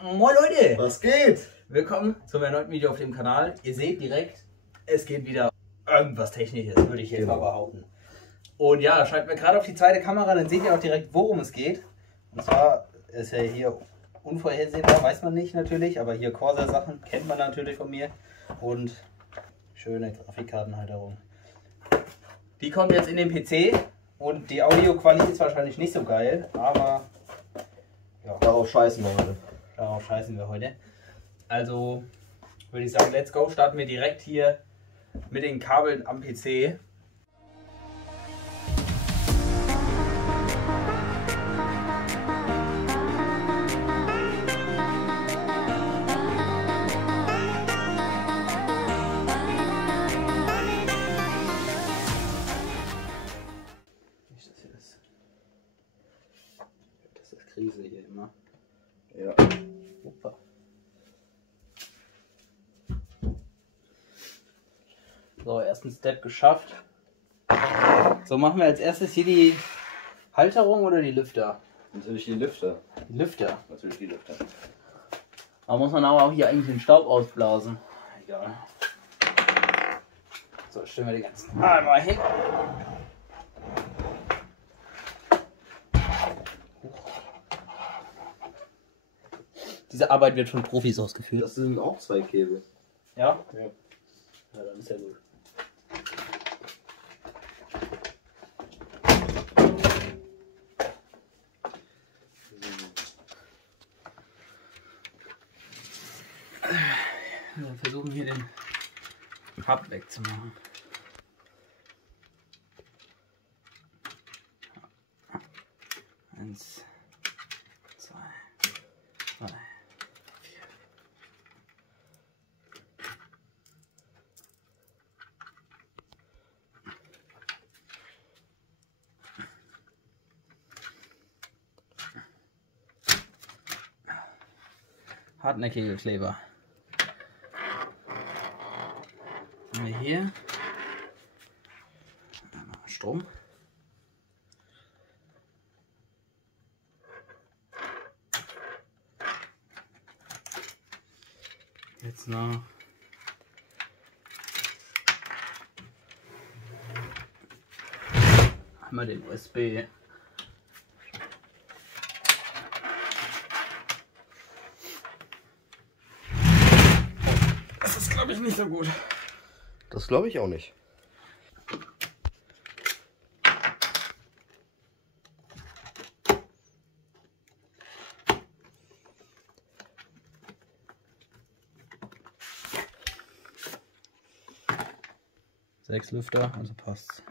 Moin Leute! Was geht? Willkommen zum erneuten Video auf dem Kanal. Ihr seht direkt, es geht wieder irgendwas Technisches, würde ich jetzt mal behaupten. Und ja, schalten wir gerade auf die zweite Kamera, dann seht ihr auch direkt, worum es geht. Und zwar ist ja hier unvorhersehbar, weiß man nicht natürlich, aber hier Corsair-Sachen kennt man natürlich von mir. Und schöne Grafikkartenhalterung. Die kommt jetzt in den PC und die Audioqualität ist wahrscheinlich nicht so geil, aber ja. Darauf scheißen wir heute. Darauf scheißen wir heute. Also würde ich sagen, let's go. Starten wir direkt hier mit den Kabeln am PC. Das ist Krise hier immer. Ja. Opa. So, ersten Step geschafft. So, machen wir als erstes hier die Halterung oder die Lüfter? Natürlich die Lüfter. Die Lüfter. Natürlich die Lüfter. Da muss man aber auch hier eigentlich den Staub ausblasen. Egal. So, stellen wir die ganzen einmal hin. Diese Arbeit wird von Profis ausgeführt. Das sind auch zwei Käbel. Ja? Ja. Ja, dann ist ja gut. Dann versuchen wir den Hub wegzumachen. Eins, zwei, drei, vier. Hartnäckige Kleber. Haben wir hier Strom. Jetzt noch einmal den USB. Das ist, glaube ich, nicht so gut. Das glaube ich auch nicht. Sechs Lüfter, also passt.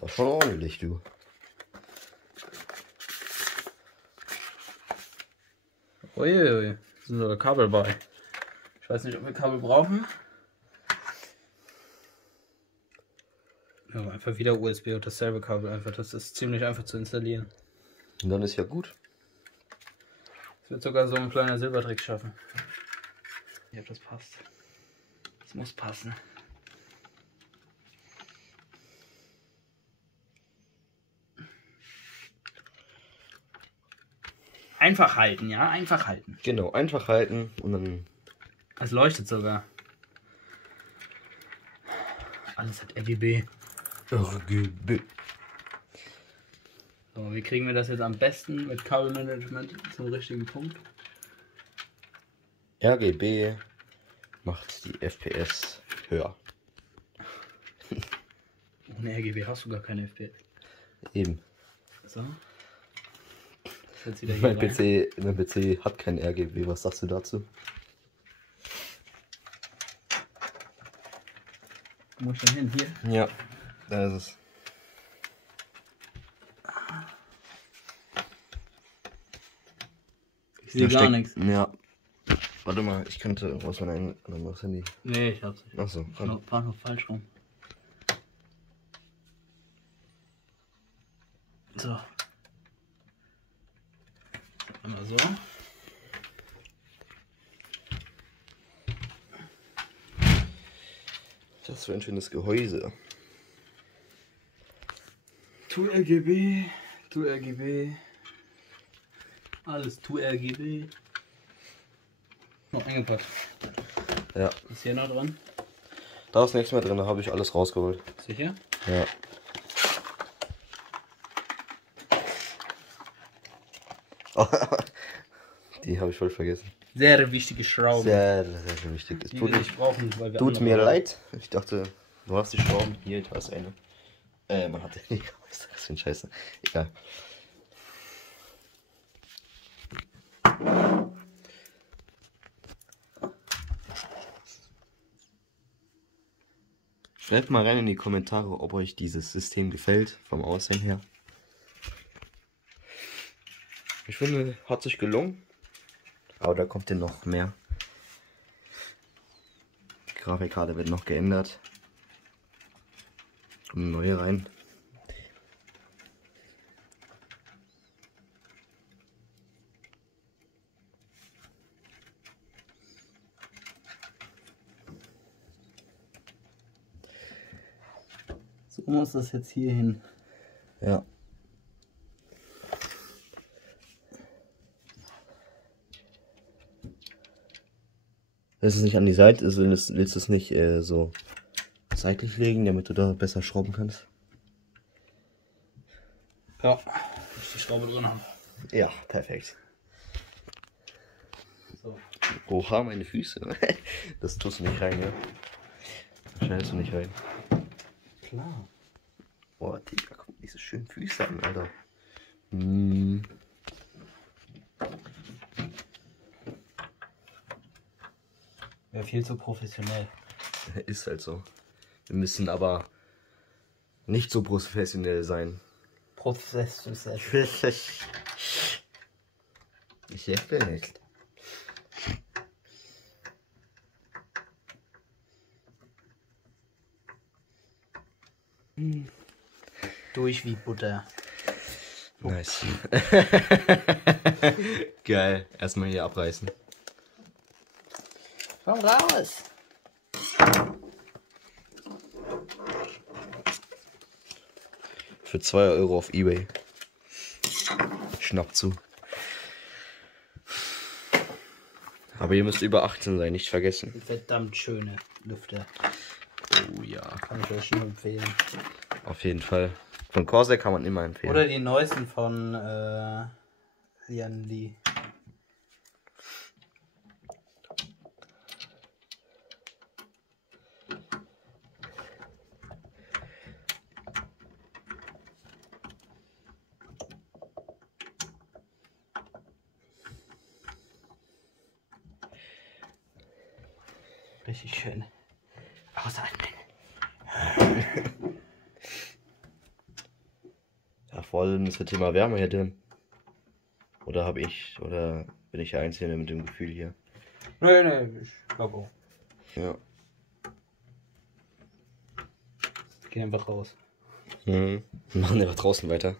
Das ist schon ordentlich, du. Uiuiui, sind sogar Kabel bei. Ich weiß nicht, ob wir Kabel brauchen. Ja, einfach wieder USB und dasselbe Kabel einfach. Das ist ziemlich einfach zu installieren. Und dann ist ja gut. Es wird sogar so ein kleiner Silbertrick schaffen. Ja, das passt. Das muss passen. Einfach halten, ja? Einfach halten. Genau, einfach halten und dann. Es leuchtet sogar. Alles hat RGB. RGB. So, wie kriegen wir das jetzt am besten mit Kabelmanagement zum richtigen Punkt? RGB macht die FPS höher. Ohne RGB hast du gar keine FPS. Eben. So. Jetzt wieder hier Mein PC hat kein RGB. Was sagst du dazu? Wo muss ich denn hin? Hier? Ja, da ist es. Ich sehe gar nichts. Ja. Warte mal, ich könnte irgendwas von einem anderes Handy. Nee, ich hab's nicht. Achso, War noch falsch rum. So. Einmal so. Das für ein schönes Gehäuse. Tu RGB, Tu RGB. Alles Tu RGB. Noch eingepackt. Ja. Ist hier noch dran? Da ist nichts mehr drin, da habe ich alles rausgeholt. Sicher? Ja. Die habe ich voll vergessen. Sehr wichtige Schrauben. Sehr, sehr wichtig. Es Die wir nicht brauchen, weil wir tut andere mir brauchen. leid. Ich dachte, du hast die Schrauben. Hier, da ist eine. Man hatte nicht. Was ist das für ein Scheiße? Egal. Schreibt mal rein in die Kommentare, ob euch dieses System gefällt, vom Aussehen her. Ich finde, hat sich gelungen. Aber da kommt ja noch mehr. Die Grafikkarte wird noch geändert. Kommen neue rein. So muss das jetzt hier hin. Ja. Willst du es nicht an die Seite, also willst du es nicht so seitlich legen, damit du da besser schrauben kannst? Ja, ich die Schraube drin habe. Ja, perfekt. So. Oha, meine Füße. Das tust du nicht rein, ja? Schneidest du nicht rein. Klar. Boah, Digga, guck mal diese schönen Füße an, Alter. Hm. Wäre viel zu professionell. Ist halt so. Wir müssen aber nicht so professionell sein. Professionell. Ich helfe nicht. Durch wie Butter. Nice. Geil. Erstmal hier abreißen. Komm raus! Für 2 Euro auf eBay. Schnapp zu. Aber ihr müsst über 18 sein, nicht vergessen. Verdammt schöne Lüfter. Oh ja. Kann ich euch nur empfehlen. Auf jeden Fall. Von Corsair kann man immer empfehlen. Oder die neuesten von Lian Li. Richtig schön. Ausatmen. Ja, vor allem, es wird immer wärmer hier drin. Oder bin ich der Einzige mit dem Gefühl hier? Nee, ich glaube auch. Ja. Geh einfach raus. Mhm. Wir machen einfach draußen weiter.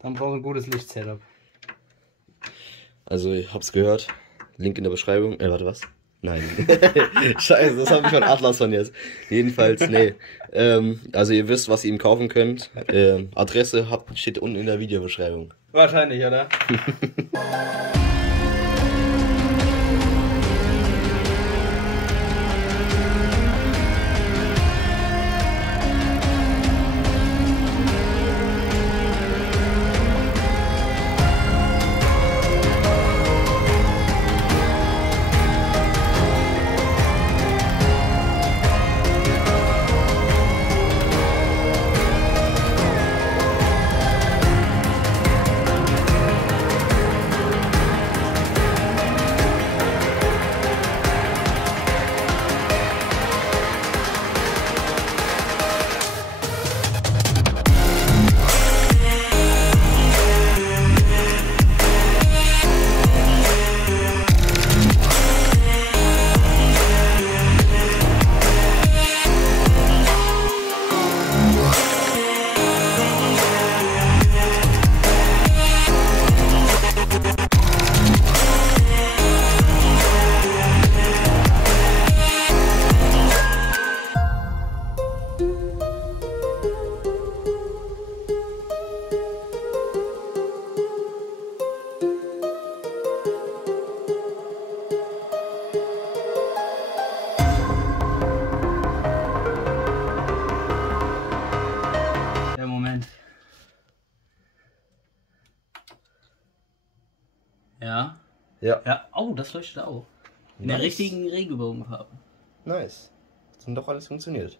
Dann brauchen wir ein gutes Licht-Setup. Also, ich hab's gehört. Link in der Beschreibung. Warte, was? Nein. Scheiße, das habe ich von Atlas von jetzt. Jedenfalls, nee. Also, ihr wisst, was ihr ihm kaufen könnt. Adresse steht unten in der Videobeschreibung. Wahrscheinlich, oder? Ja. Ja. Ja. Oh, das leuchtet auch. In der Nice. richtigen Regenbogenfarbe. Nice. Hat dann doch alles funktioniert.